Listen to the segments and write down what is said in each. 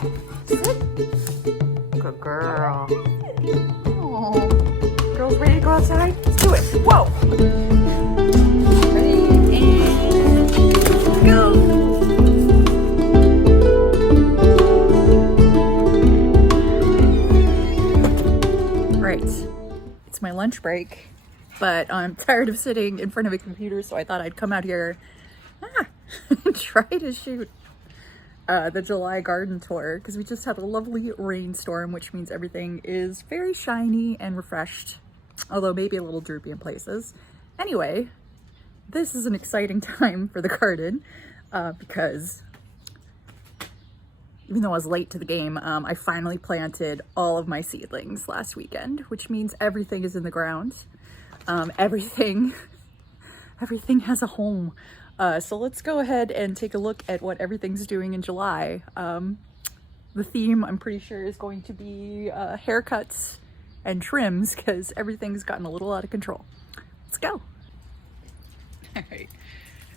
Sit. Good girl. Oh, girls ready to go outside? Let's do it. Whoa. Ready and go. Right. It's my lunch break, but I'm tired of sitting in front of a computer, so I thought I'd come out here try to shoot the July garden tour, because we just had a lovely rainstorm, which means everything is very shiny and refreshed, although maybe a little droopy in places. Anyway, this is an exciting time for the garden because even though I was late to the game, I finally planted all of my seedlings last weekend, which means everything is in the ground. Everything has a home. So let's go ahead and take a look at what everything's doing in July. The theme, I'm pretty sure, is going to be haircuts and trims, because everything's gotten a little out of control. Let's go. All right.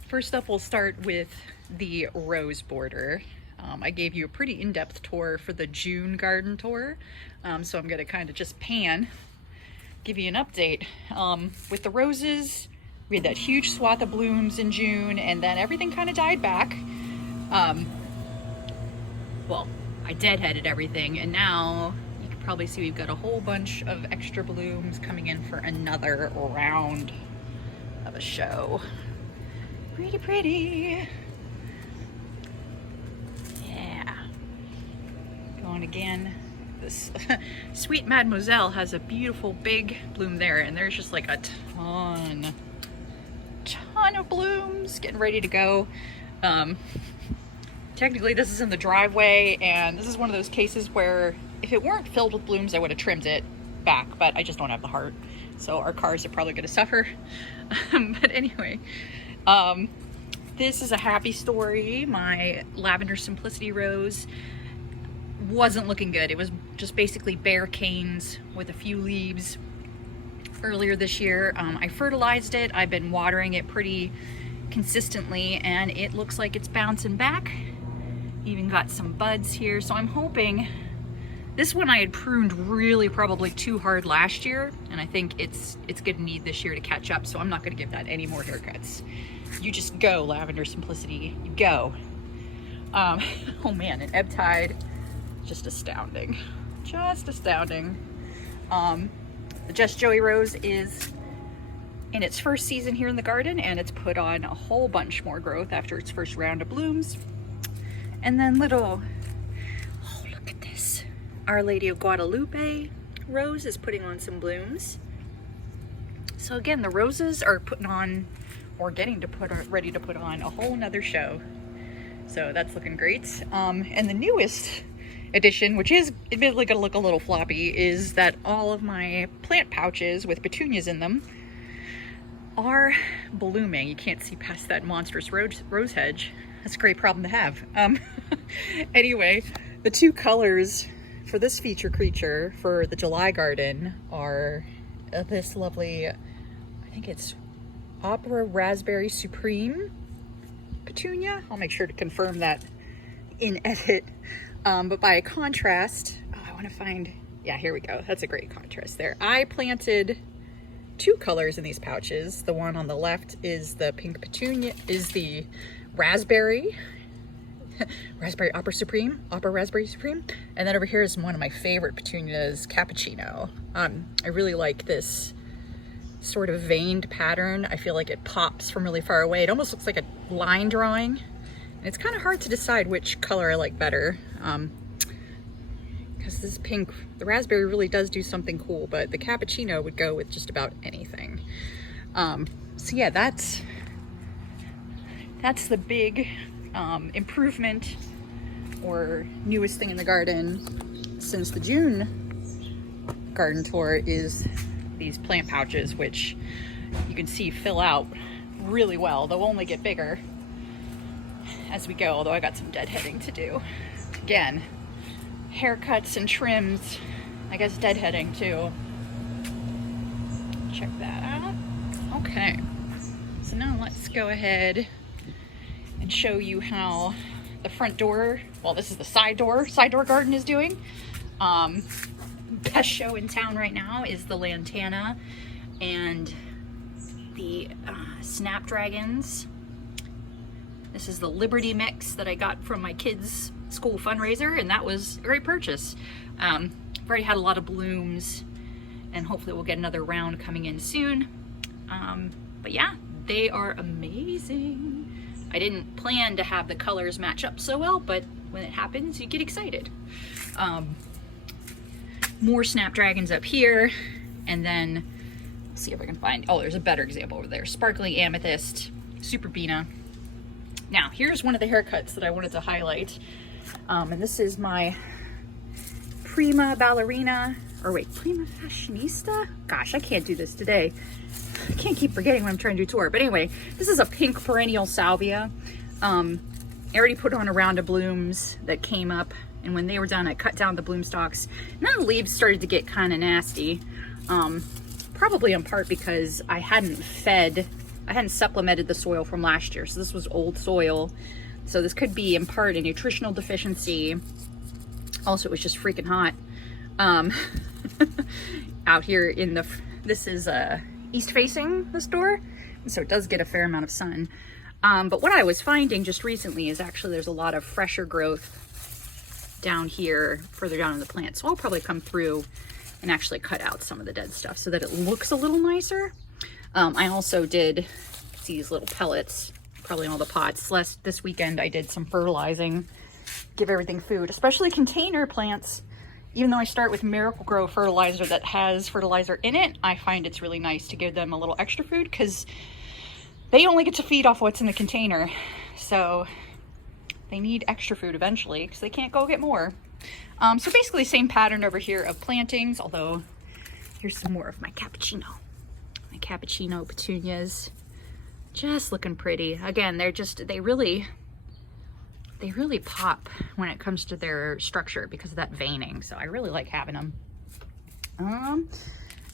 First up, we'll start with the rose border. I gave you a pretty in-depth tour for the June garden tour, so I'm going to kind of just give you an update. With the roses, we had that huge swath of blooms in June, and then everything kind of died back. Well, I deadheaded everything, and now you can probably see we've got a whole bunch of extra blooms coming in for another round of a show. Pretty, pretty. Yeah. Going again. This Sweet Mademoiselle has a beautiful big bloom there, and there's just like a ton of blooms getting ready to go. Technically this is in the driveway, and this is one of those cases where if it weren't filled with blooms I would have trimmed it back, but I just don't have the heart, so our cars are probably going to suffer. But anyway, this is a happy story. My Lavender Simplicity rose wasn't looking good. It was just basically bare canes with a few leaves. Earlier this year, I fertilized it. I've been watering it pretty consistently, and it looks like it's bouncing back. Even got some buds here, so I'm hoping. This one I had pruned really probably too hard last year, and I think it's gonna need this year to catch up, so I'm not gonna give that any more haircuts. You just go, Lavender Simplicity, you go. Oh man, an ebb tide, just astounding. Just astounding. The Just Joey Rose is in its first season here in the garden, and it's put on a whole bunch more growth after its first round of blooms. And then oh, look at this. Our Lady of Guadalupe rose is putting on some blooms. So again, the roses are putting on, or ready to put on a whole nother show. So that's looking great. And the newest addition, which is admittedly going to look a little floppy, is that all of my plant pouches with petunias in them are blooming. You can't see past that monstrous rose hedge. That's a great problem to have. Anyway, the two colors for this feature creature for the July garden are this lovely, I think it's Opera Raspberry Supreme petunia. I'll make sure to confirm that in edit. But by contrast, I want to find, yeah, here we go. That's a great contrast there. I planted two colors in these pouches. The one on the left is the pink petunia, is the raspberry Opera Raspberry Supreme. And then over here is one of my favorite petunias, Cappuccino. I really like this sort of veined pattern. I feel like it pops from really far away. It almost looks like a line drawing. And it's kind of hard to decide which color I like better. Because this pink, the raspberry really does do something cool, but the cappuccino would go with just about anything. So yeah, that's the big improvement or newest thing in the garden since the June garden tour, is these plant pouches, which you can see fill out really well. They'll only get bigger as we go, although I got some deadheading to do. Again, haircuts and trims, I guess deadheading too. Check that out. Okay, so now let's go ahead and show you how the front door, well, this is the side door garden is doing. Best show in town right now is the Lantana and the Snapdragons. This is the Liberty mix that I got from my kids' school fundraiser, and that was a great purchase. I've already had a lot of blooms, and hopefully we'll get another round coming in soon. But yeah, they are amazing. I didn't plan to have the colors match up so well, but when it happens, you get excited. More Snapdragons up here, and then let's see if I can find, oh, there's a better example over there. Sparkling Amethyst, Superbena. Now, here's one of the haircuts that I wanted to highlight. And this is my Prima Ballerina, or wait, Prima Fashionista? Gosh, I can't do this today. I can't keep forgetting when I'm trying to do tour. But anyway, this is a pink perennial salvia. I already put on a round of blooms that came up, and when they were done, I cut down the bloom stalks. And then the leaves started to get kind of nasty. Probably in part because I hadn't supplemented the soil from last year. So this was old soil. So this could be in part a nutritional deficiency. Also, it was just freaking hot. Out here in the, this is east facing this door. So it does get a fair amount of sun. But what I was finding just recently is actually there's a lot of fresher growth down here, further down in the plant. So I'll probably come through and actually cut out some of the dead stuff so that it looks a little nicer. I also did these little pellets, probably in all the pots. This weekend I did some fertilizing, give everything food, especially container plants. Even though I start with Miracle-Gro fertilizer that has fertilizer in it, I find it's really nice to give them a little extra food because they only get to feed off what's in the container. So they need extra food eventually because they can't go get more. So basically same pattern over here of plantings, although here's some more of my cappuccino. My cappuccino petunias, just looking pretty. Again, they really pop when it comes to their structure because of that veining. So I really like having them.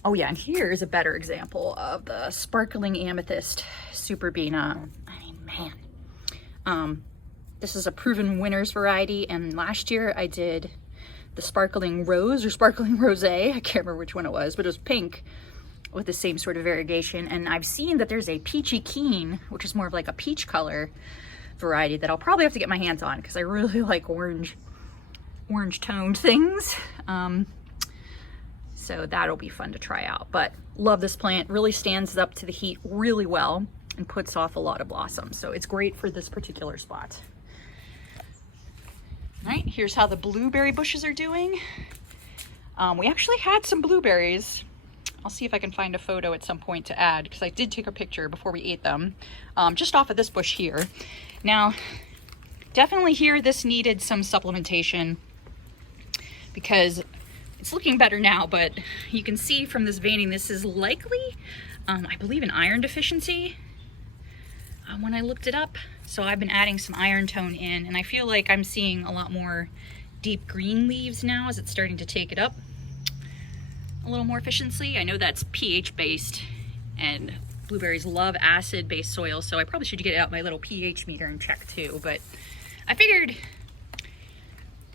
Oh yeah, and here's a better example of the Sparkling Amethyst Superbena. I mean, man. This is a proven winners variety, and last year I did the Sparkling Rose or Sparkling Rosé. I can't remember which one it was, but it was pink with the same sort of variegation. And I've seen that there's a Peachy Keen, which is more of like a peach color variety that I'll probably have to get my hands on because I really like orange toned things. So that'll be fun to try out. But love this plant, really stands up to the heat really well and puts off a lot of blossoms. So it's great for this particular spot. All right, here's how the blueberry bushes are doing. We actually had some blueberries. I'll see if I can find a photo at some point to add because I did take a picture before we ate them, just off of this bush here. Now, definitely here this needed some supplementation because it's looking better now, but you can see from this veining, this is likely, I believe, an iron deficiency when I looked it up. So I've been adding some iron tone in, and I feel like I'm seeing a lot more deep green leaves now as it's starting to take it up a little more efficiently. I know that's pH based, and blueberries love acid based soil, so I probably should get out my little pH meter and check too. But I figured,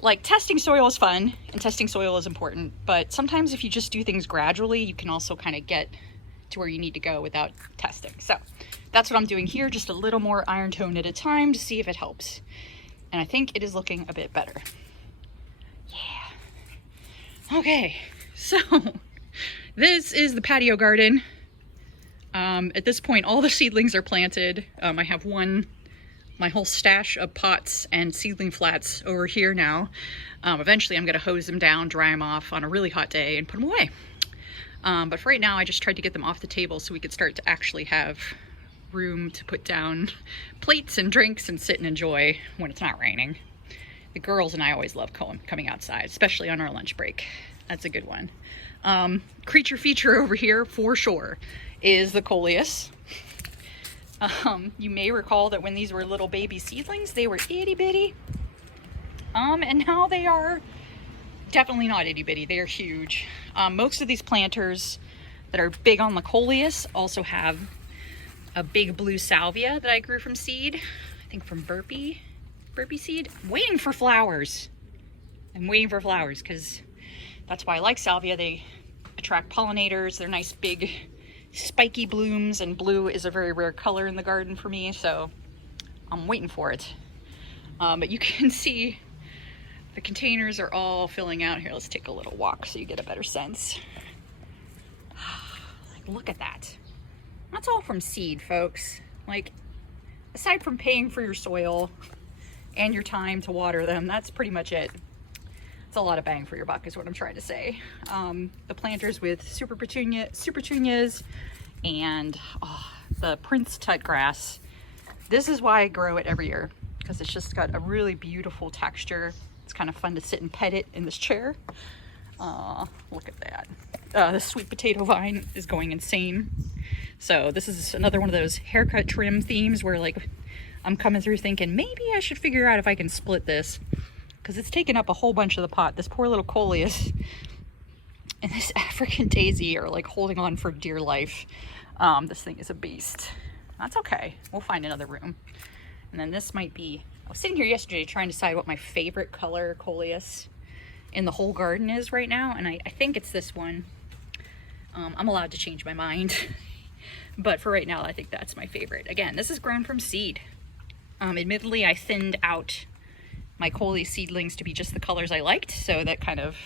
like, testing soil is fun and testing soil is important, but sometimes if you just do things gradually, you can also kind of get to where you need to go without testing. So that's what I'm doing here, just a little more iron tone at a time to see if it helps. And I think it is looking a bit better. Yeah. Okay, so this is the patio garden. At this point, all the seedlings are planted. I have my whole stash of pots and seedling flats over here now. Eventually I'm gonna hose them down, dry them off on a really hot day and put them away. But for right now, I just tried to get them off the table so we could start to actually have room to put down plates and drinks and sit and enjoy when it's not raining. The girls and I always love coming outside, especially on our lunch break. That's a good one. Creature feature over here for sure is the coleus. You may recall that when these were little baby seedlings, they were itty bitty. And now they are definitely not itty bitty, they are huge. Most of these planters that are big on the coleus also have a big blue salvia that I grew from seed, I think from Burpee. burpee seed. I'm waiting for flowers. I'm waiting for flowers because that's why I like salvia. They attract pollinators. They're nice big spiky blooms, and blue is a very rare color in the garden for me, so I'm waiting for it. But you can see the containers are all filling out. Here, let's take a little walk so you get a better sense. Like, look at that. That's all from seed, folks. Like, aside from paying for your soil and your time to water them, that's pretty much it. It's a lot of bang for your buck is what I'm trying to say. The planters with super petunias and the Prince Tut grass. This is why I grow it every year, because it's just got a really beautiful texture. It's kind of fun to sit and pet it in this chair. Look at that. The sweet potato vine is going insane. So this is another one of those haircut trim themes where, like, I'm coming through thinking maybe I should figure out if I can split this, because it's taken up a whole bunch of the pot. This poor little coleus and this African daisy are like holding on for dear life. This thing is a beast. That's okay. We'll find another room. And then this might be, I was sitting here yesterday trying to decide what my favorite color coleus in the whole garden is right now, and I think it's this one. I'm allowed to change my mind. But for right now, I think that's my favorite. Again, this is grown from seed. Admittedly, I thinned out my coleus seedlings to be just the colors I liked, so that kind of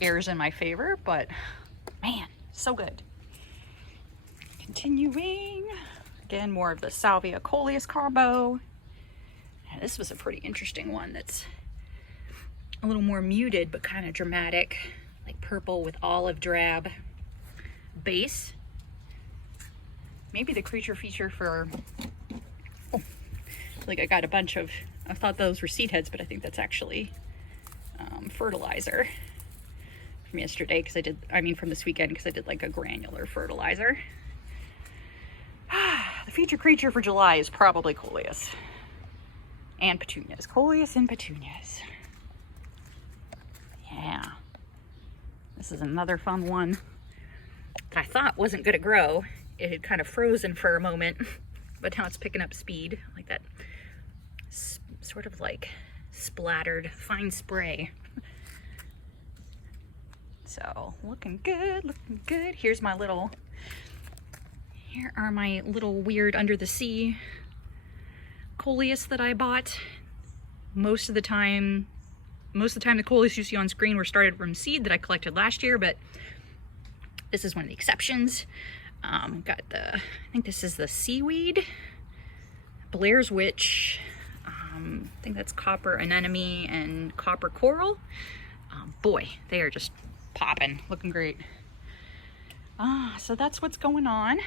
airs in my favor, but man, so good. Continuing, again, more of the salvia coleus combo. And this was a pretty interesting one that's a little more muted, but kind of dramatic, like purple with olive drab base. Maybe the creature feature for, like, I got a bunch of, I thought those were seed heads, but I think that's actually fertilizer from yesterday, because from this weekend, because I did like a granular fertilizer. The feature creature for July is probably coleus and petunias. Coleus and petunias. Yeah. This is another fun one that I thought wasn't going to grow. It had kind of frozen for a moment, but now it's picking up speed, like that sort of like splattered fine spray. So looking good, looking good. Here are my little weird under the sea coleus that I bought. Most of the time the coleus you see on screen were started from seed that I collected last year, but this is one of the exceptions. Got I think this is the seaweed, Blair's Witch. I think that's copper anemone and copper coral. Boy, they are just popping, looking great. So that's what's going on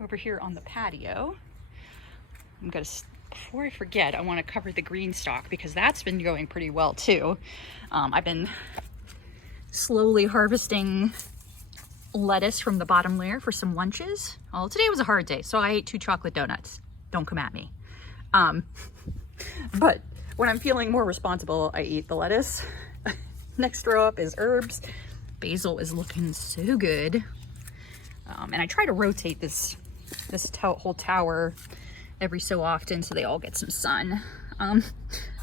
over here on the patio. Before I forget, I want to cover the green stalk because that's been going pretty well too. I've been slowly harvesting lettuce from the bottom layer for some lunches. Well, today was a hard day, so I ate 2 chocolate donuts. Don't come at me. But when I'm feeling more responsible, I eat the lettuce. Next row up is herbs. Basil is looking so good. And I try to rotate this whole tower every so often so they all get some sun.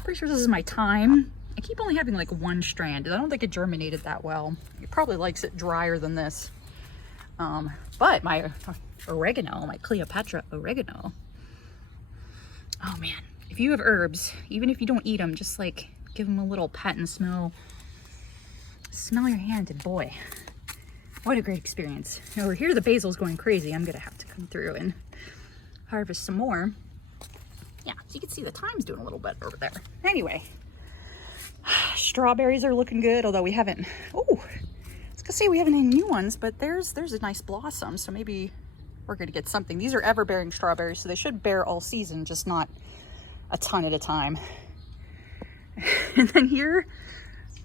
Pretty sure this is my thyme. I keep only having like one strand. I don't think it germinated that well. It probably likes it drier than this. But my oregano, my Cleopatra oregano. Oh man, if you have herbs, even if you don't eat them, just like give them a little pet and smell your hand, and boy, what a great experience. Over here the basil's going crazy. I'm gonna have to come through and harvest some more. Yeah, so you can see the thyme's doing a little bit over there. Anyway, strawberries are looking good, although we haven't, I was gonna say we haven't any new ones, but there's a nice blossom, so maybe we're gonna get something. These are ever-bearing strawberries, so they should bear all season, just not a ton at a time. And then here,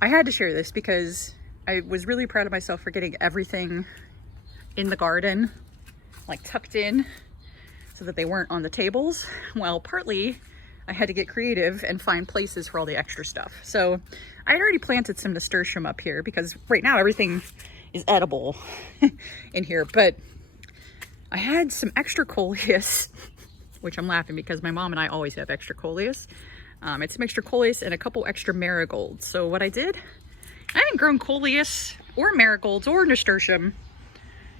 I had to share this because I was really proud of myself for getting everything in the garden, like tucked in, so that they weren't on the tables. Well, partly I had to get creative and find places for all the extra stuff. So I had already planted some nasturtium up here because right now everything is edible in here, but I had some extra coleus, which I'm laughing because my mom and I always have extra coleus. It's some extra coleus and a couple extra marigolds. So what I did, I haven't grown coleus or marigolds or nasturtium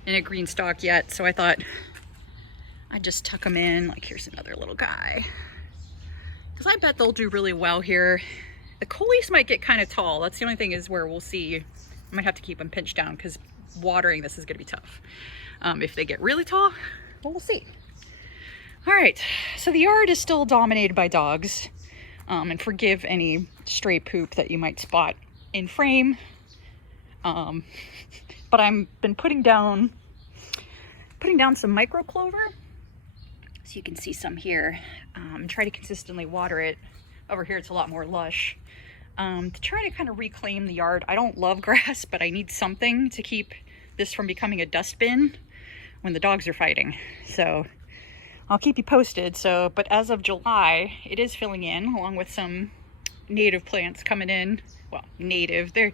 in a green stalk yet. So I thought I'd just tuck them in. Like, here's another little guy. Because I bet they'll do really well here. The coleus might get kind of tall. That's the only thing is where we'll see. I might have to keep them pinched down because watering this is going to be tough. If they get really tall, well, we'll see. All right, so the yard is still dominated by dogs. And forgive any stray poop that you might spot in frame. But I've been putting down some micro clover. So you can see some here. Try to consistently water it. Over here it's a lot more lush. To try to kind of reclaim the yard. I don't love grass, but I need something to keep this from becoming a dustbin when the dogs are fighting. So I'll keep you posted. But as of July, it is filling in along with some native plants coming in. Well, native. I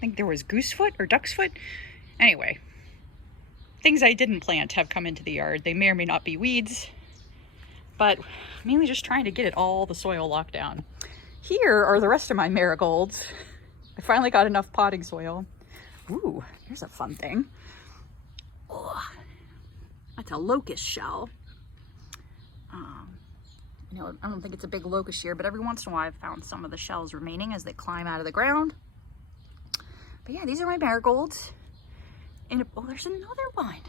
think there was goosefoot or duck's foot. Anyway, things I didn't plant have come into the yard. They may or may not be weeds, but mainly just trying to get all the soil locked down. Here are the rest of my marigolds. I finally got enough potting soil. Ooh, here's a fun thing. Oh, that's a locust shell. I don't think it's a big locust here, but every once in a while I've found some of the shells remaining as they climb out of the ground. But yeah, these are my marigolds. Oh, there's another one.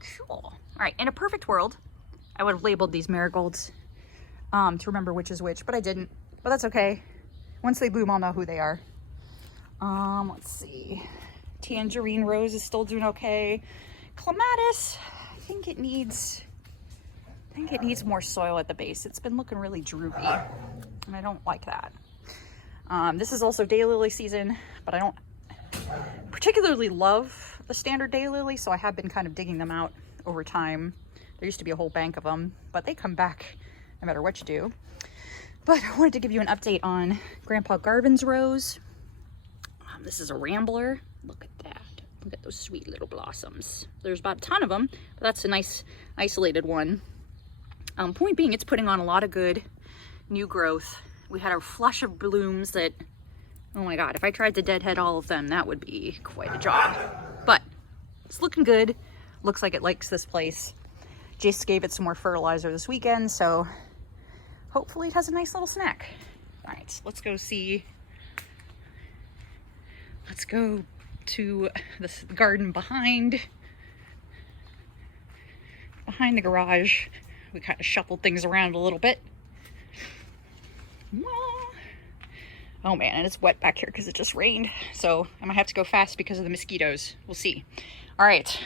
Cool. All right, in a perfect world, I would have labeled these marigolds to remember which is which, but I didn't. But that's okay. Once they bloom, I'll know who they are. Let's see. Tangerine rose is still doing okay. Clematis, I think it needs more soil at the base. It's been looking really droopy, and I don't like that. This is also daylily season, but I don't particularly love the standard daylily, so I have been kind of digging them out over time. There used to be a whole bank of them, but they come back no matter what you do. But I wanted to give you an update on Grandpa Garvin's rose. This is a rambler. Look at that. Look at those sweet little blossoms. There's about a ton of them, but that's a nice isolated one. Point being, it's putting on a lot of good new growth. We had a flush of blooms that, oh my God, if I tried to deadhead all of them, that would be quite a job. But it's looking good. Looks like it likes this place. Jace gave it some more fertilizer this weekend, so hopefully it has a nice little snack. All right, let's go see. Let's go to this garden behind the garage. We kind of shuffled things around a little bit. Oh man, and it's wet back here because it just rained. So I might have to go fast because of the mosquitoes. We'll see. All right,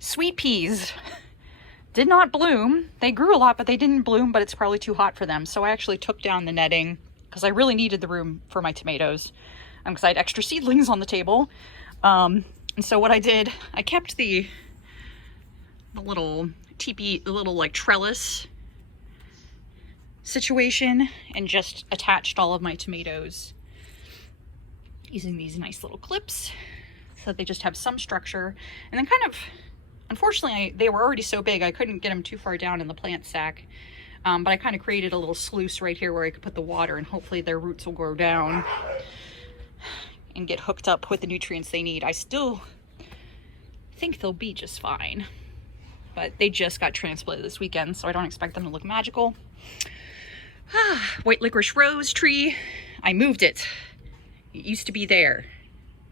sweet peas did not bloom. They grew a lot, but they didn't bloom, but it's probably too hot for them. So I actually took down the netting because I really needed the room for my tomatoes. Because I had extra seedlings on the table. And so what I did, I kept the little teepee, the little like trellis situation, and just attached all of my tomatoes using these nice little clips so that they just have some structure. And then kind of, unfortunately, they were already so big I couldn't get them too far down in the plant stack. But I kind of created a little sluice right here where I could put the water, and hopefully their roots will grow down and get hooked up with the nutrients they need. I still think they'll be just fine, but they just got transplanted this weekend, so I don't expect them to look magical. White licorice rose tree, I moved it. It used to be there,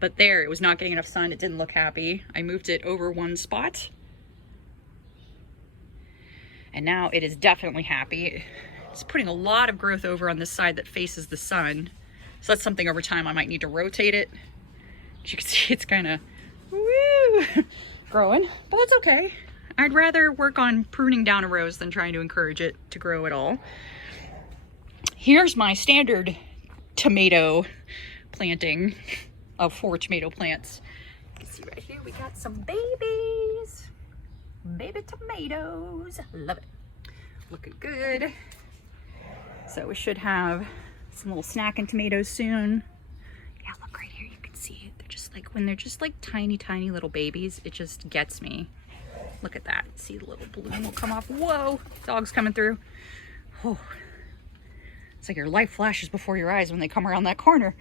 but there, it was not getting enough sun. It didn't look happy. I moved it over one spot, and now it is definitely happy. It's putting a lot of growth over on this side that faces the sun. So that's something over time I might need to rotate it. As you can see, it's kind of growing, but that's okay. I'd rather work on pruning down a rose than trying to encourage it to grow at all. Here's my standard tomato planting of 4 tomato plants. You can see right here, we got some babies. Baby tomatoes. Love it. Looking good. So we should have some little snacking tomatoes soon. Yeah, look right here, you can see they're just like, when they're just like tiny little babies, it just gets me. Look at that. See, the little bloom will come off. Whoa, dog's coming through. Oh, It's like your life flashes before your eyes when they come around that corner.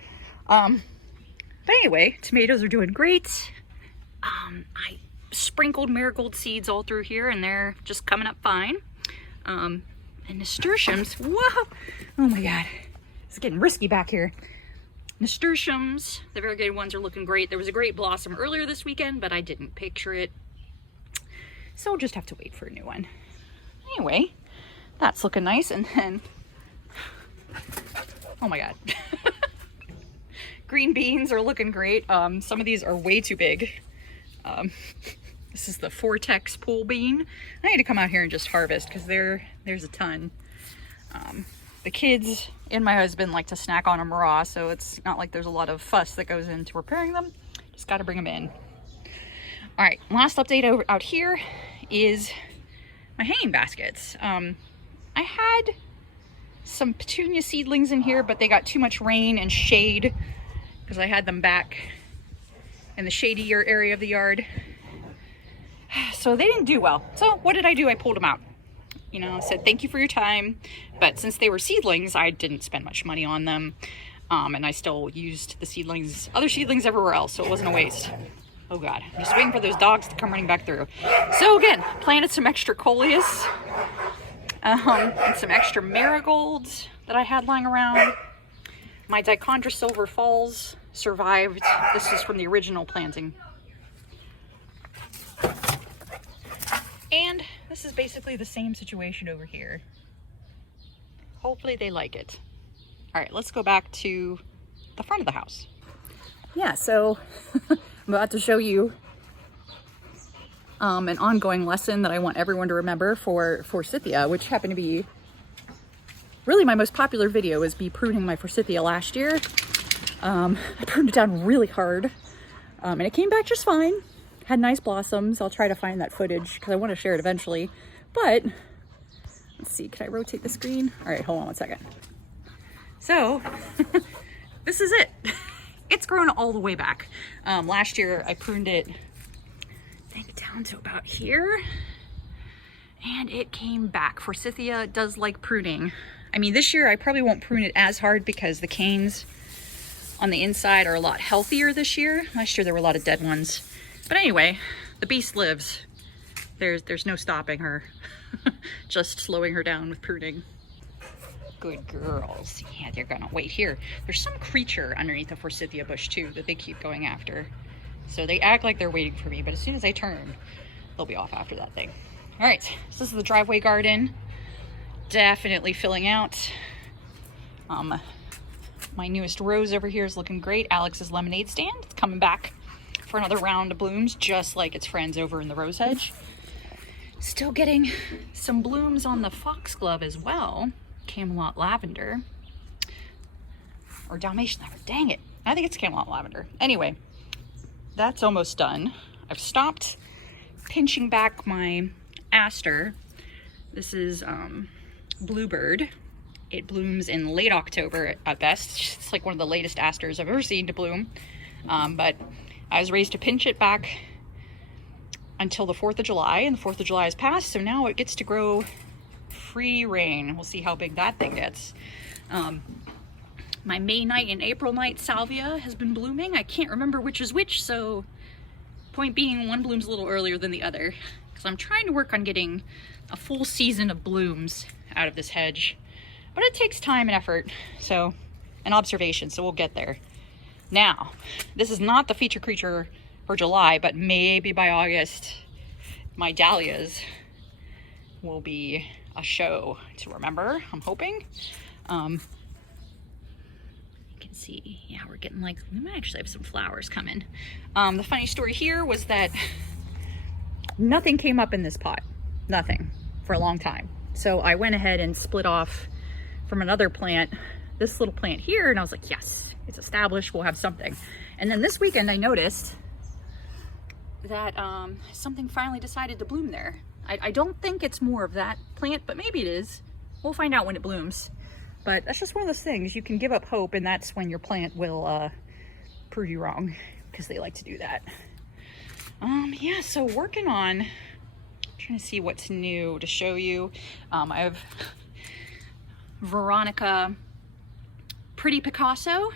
But anyway, tomatoes are doing great. I sprinkled marigold seeds all through here and they're just coming up fine. And nasturtiums, whoa, oh my God, it's getting risky back here. Nasturtiums, the variegated ones, are looking great. There was a great blossom earlier this weekend, but I didn't picture it. So we'll just have to wait for a new one. Anyway, that's looking nice. And then, oh my God. Green beans are looking great. Some of these are way too big. This is the Vortex pool bean. I need to come out here and just harvest because there's a ton. The kids and my husband like to snack on them raw, so it's not like there's a lot of fuss that goes into preparing them. Just got to bring them in. All right, last update out here is my hanging baskets. I had some petunia seedlings in here, but they got too much rain and shade because I had them back in the shadier area of the yard. So they didn't do well. So what did I do? I pulled them out. You know, said thank you for your time, but since they were seedlings, I didn't spend much money on them, and I still used the seedlings, other seedlings everywhere else, so it wasn't a waste. Oh God, I'm just waiting for those dogs to come running back through. So again, planted some extra coleus, and some extra marigolds that I had lying around. My Dichondra Silver Falls survived. This is from the original planting. And this is basically the same situation over here. Hopefully they like it. All right, let's go back to the front of the house. Yeah, so I'm about to show you an ongoing lesson that I want everyone to remember for Forsythia, which happened to be really my most popular video, is me pruning my Forsythia last year. I pruned it down really hard, and it came back just fine. Had nice blossoms. I'll try to find that footage because I want to share it eventually. But let's see, can I rotate the screen? All right, hold on one second. So this is it. It's grown all the way back. Last year I pruned it, I think, down to about here, and it came back. Forsythia does like pruning. I mean, this year I probably won't prune it as hard because the canes on the inside are a lot healthier this year. Last year there were a lot of dead ones. But anyway, the beast lives. There's no stopping her. Just slowing her down with pruning. Good girls. Yeah, they're gonna wait here. There's some creature underneath the Forsythia bush too that they keep going after. So they act like they're waiting for me, but as soon as I turn, they'll be off after that thing. All right, so this is the driveway garden. Definitely filling out. My newest rose over here is looking great. Alex's lemonade stand. It's coming back for another round of blooms, just like its friends over in the rose hedge. Still getting some blooms on the foxglove as well. Camelot lavender. Or Dalmatian lavender, dang it. I think it's Camelot lavender. Anyway, that's almost done. I've stopped pinching back my aster. This is Bluebird. It blooms in late October at best. It's like one of the latest asters I've ever seen to bloom. But I was raised to pinch it back until the 4th of July, and the 4th of July has passed, so now it gets to grow free reign. We'll see how big that thing gets. My May night and April night salvia has been blooming. I can't remember which is which, so point being, one blooms a little earlier than the other, because I'm trying to work on getting a full season of blooms out of this hedge. But it takes time and effort, so, and observation, so we'll get there. Now, this is not the feature creature for July, but maybe by August, my dahlias will be a show to remember, I'm hoping. You can see, yeah, we're getting like, we might actually have some flowers coming. The funny story here was that nothing came up in this pot, nothing, for a long time. So I went ahead and split off from another plant, this little plant here, and I was like, yes, it's established, we'll have something. And then this weekend I noticed that something finally decided to bloom there. I don't think it's more of that plant, but maybe it is. We'll find out when it blooms. But that's just one of those things, you can give up hope, and that's when your plant will prove you wrong, because they like to do that. Yeah, so working on, trying to see what's new to show you. I have Veronica Pretty Picasso,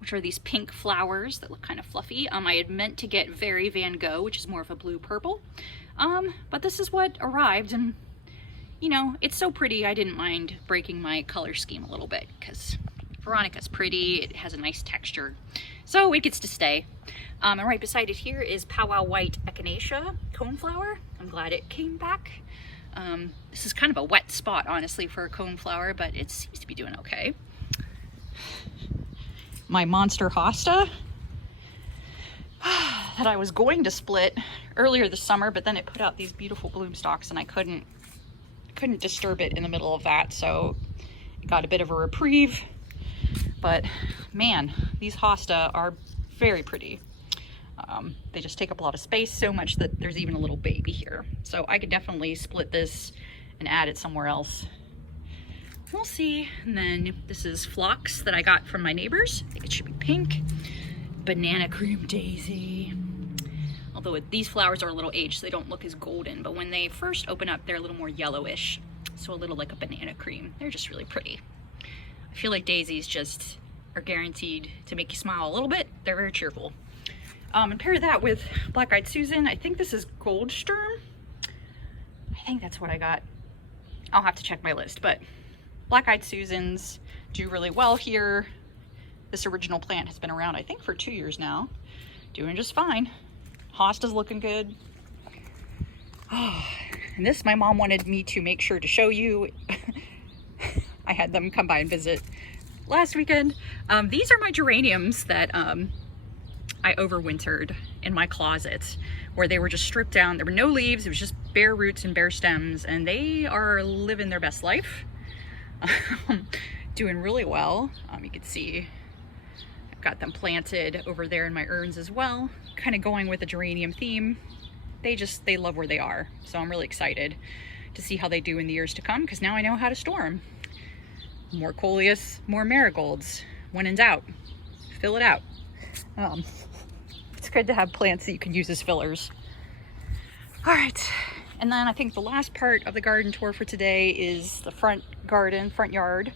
which are these pink flowers that look kind of fluffy. I had meant to get Very Van Gogh, which is more of a blue-purple. But this is what arrived, and you know, it's so pretty, I didn't mind breaking my color scheme a little bit, because Veronica's pretty, it has a nice texture, so it gets to stay. And right beside it here is Powwow White Echinacea Coneflower. I'm glad it came back. This is kind of a wet spot, honestly, for a coneflower, but it seems to be doing okay. My monster hosta that I was going to split earlier this summer, but then it put out these beautiful bloom stalks and I couldn't disturb it in the middle of that, so it got a bit of a reprieve. But man, these hosta are very pretty. They just take up a lot of space, so much that there's even a little baby here. So I could definitely split this and add it somewhere else. We'll see. And then this is phlox that I got from my neighbors. I think it should be pink. Banana cream daisy. Although these flowers are a little aged, so they don't look as golden, but when they first open up, they're a little more yellowish. So a little like a banana cream. They're just really pretty. I feel like daisies just are guaranteed to make you smile a little bit. They're very cheerful. And pair that with Black-Eyed Susan. I think this is Goldsturm. I think that's what I got. I'll have to check my list, but Black-Eyed Susans do really well here. This original plant has been around, I think, for 2 years now. Doing just fine. Hosta's looking good. Oh, and this my mom wanted me to make sure to show you. I had them come by and visit last weekend. These are my geraniums that I overwintered in my closet, where they were just stripped down. There were no leaves, it was just bare roots and bare stems, and they are living their best life. Doing really well. You can see I've got them planted over there in my urns as well, kind of going with the geranium theme. They love where they are, so I'm really excited to see how they do in the years to come, because now I know how to store them. More coleus, more marigolds. When in doubt, fill it out. It's good to have plants that you can use as fillers. All right, and then I think the last part of the garden tour for today is the front garden, front yard.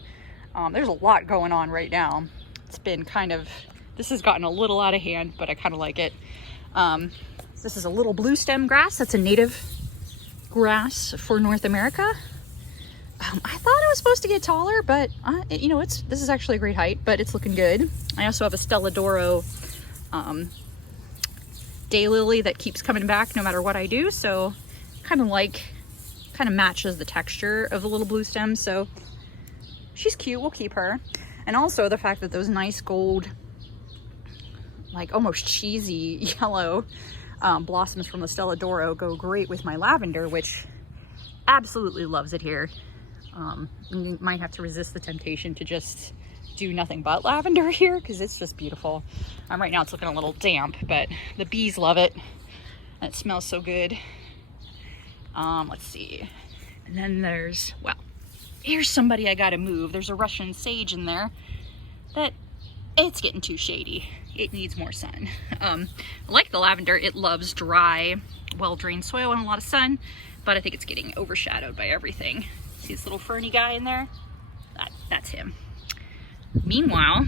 There's a lot going on right now. It's been this has gotten a little out of hand, but I kind of like it. This is a little blue stem grass. That's a native grass for North America. I thought it was supposed to get taller, but you know, this is actually a great height, but it's looking good. I also have a Stelladoro Daylily that keeps coming back no matter what I do, so kind of matches the texture of the little blue stem, so she's cute. We'll keep her. And also the fact that those nice gold, like almost cheesy yellow blossoms from the Stelladoro go great with my lavender, which absolutely loves it here. You might have to resist the temptation to just do nothing but lavender here, because it's just beautiful. Right now it's looking a little damp, but the bees love it and it smells so good. Let's see. And then here's somebody I gotta move. There's a Russian sage in there that it's getting too shady. It needs more sun. Like the lavender, it loves dry, well-drained soil and a lot of sun, but I think it's getting overshadowed by everything. See this little ferny guy in there? That's him. Meanwhile,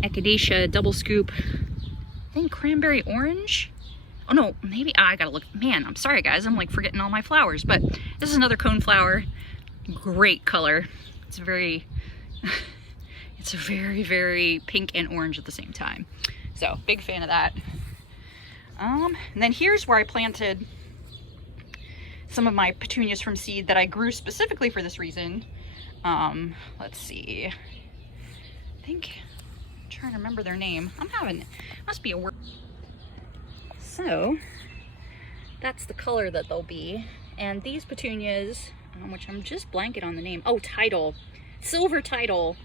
Echinacea double scoop, I think cranberry orange. Oh no, maybe I gotta look. Man, I'm sorry guys, I'm like forgetting all my flowers, but this is another coneflower. Great color. It's very pink and orange at the same time. So big fan of that. And then here's where I planted some of my petunias from seed that I grew specifically for this reason. Let's see. I'm trying to remember their name. Must be a word. So that's the color that they'll be. And these petunias, which I'm just blanking on the name. Oh, silver title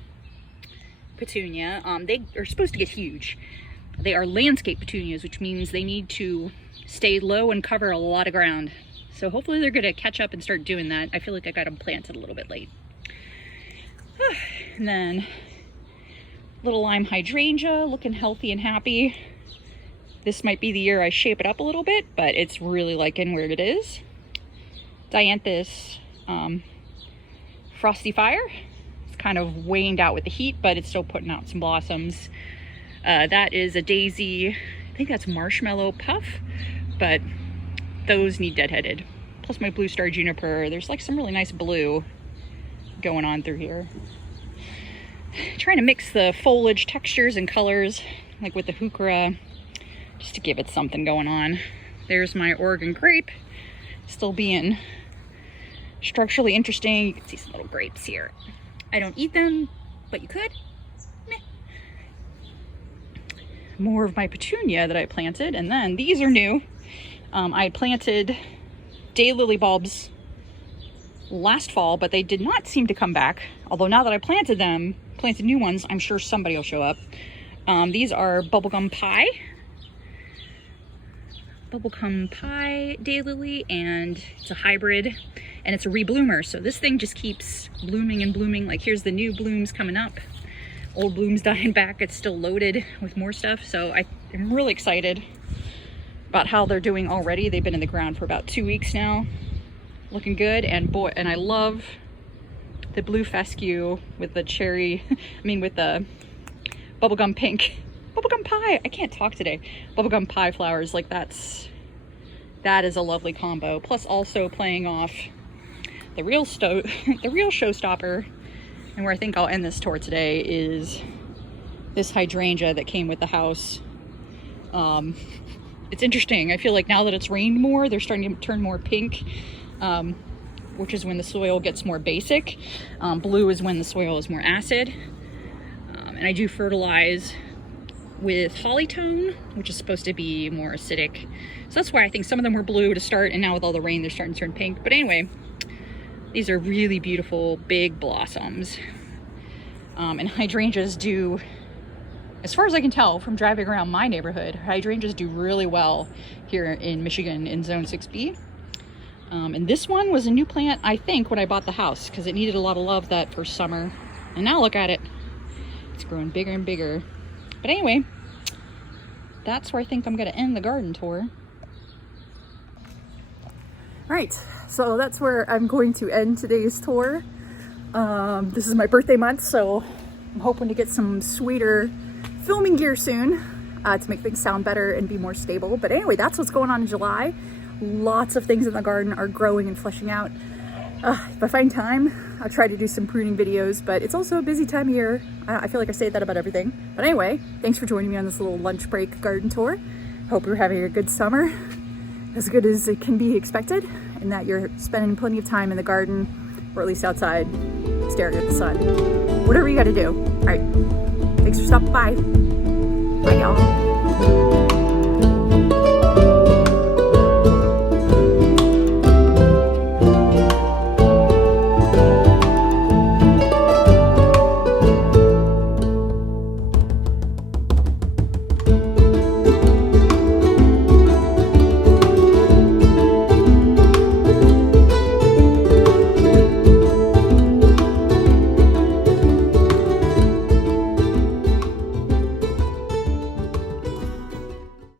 petunia. They are supposed to get huge. They are landscape petunias, which means they need to stay low and cover a lot of ground. So hopefully they're gonna catch up and start doing that. I feel like I got them planted a little bit late. And then little lime hydrangea, looking healthy and happy. This might be the year I shape it up a little bit, but it's really liking where it is. Dianthus Frosty Fire. It's kind of waned out with the heat, but it's still putting out some blossoms. That is a daisy. I think that's marshmallow puff, but those need deadheaded. Plus my blue star juniper. There's like some really nice blue going on through here. Trying to mix the foliage textures and colors, like with the heuchera, just to give it something going on. There's my Oregon grape, still being structurally interesting. You can see some little grapes here. I don't eat them, but you could. Meh. More of my petunia that I planted, and then these are new. I planted daylily bulbs last fall, but they did not seem to come back. Although now that I planted them, planted new ones, I'm sure somebody will show up. These are bubblegum pie daylily, and it's a hybrid, and it's a rebloomer. So this thing just keeps blooming and blooming. Like here's the new blooms coming up, old blooms dying back. It's still loaded with more stuff. So I'm really excited about how they're doing already. They've been in the ground for about 2 weeks now, looking good. And boy, and I love the blue fescue with the cherry, with the bubblegum pink, bubblegum pie. I can't talk today. Bubblegum pie flowers, like that is a lovely combo. Plus also playing off the real showstopper, and where I think I'll end this tour today is this hydrangea that came with the house. It's interesting. I feel like now that it's rained more, they're starting to turn more pink, which is when the soil gets more basic. Blue is when the soil is more acid. And I do fertilize with Hollytone, which is supposed to be more acidic. So that's why I think some of them were blue to start, and now with all the rain, they're starting to turn pink. But anyway, these are really beautiful, big blossoms. And hydrangeas do, as far as I can tell from driving around my neighborhood, hydrangeas do really well here in Michigan in Zone 6B. And this one was a new plant, I think, when I bought the house, because it needed a lot of love that first summer. And now look at it. It's growing bigger and bigger. But anyway, that's where I think I'm going to end the garden tour. Right, so that's where I'm going to end today's tour. This is my birthday month, so I'm hoping to get some sweeter filming gear soon to make things sound better and be more stable. But anyway, that's what's going on in July. Lots of things in the garden are growing and fleshing out. If I find time, I'll try to do some pruning videos, but it's also a busy time of year. I feel like I say that about everything. But anyway, thanks for joining me on this little lunch break garden tour. Hope you're having a good summer, as good as it can be expected, and that you're spending plenty of time in the garden, or at least outside, staring at the sun. Whatever you gotta do. All right, thanks for stopping by. Bye, y'all.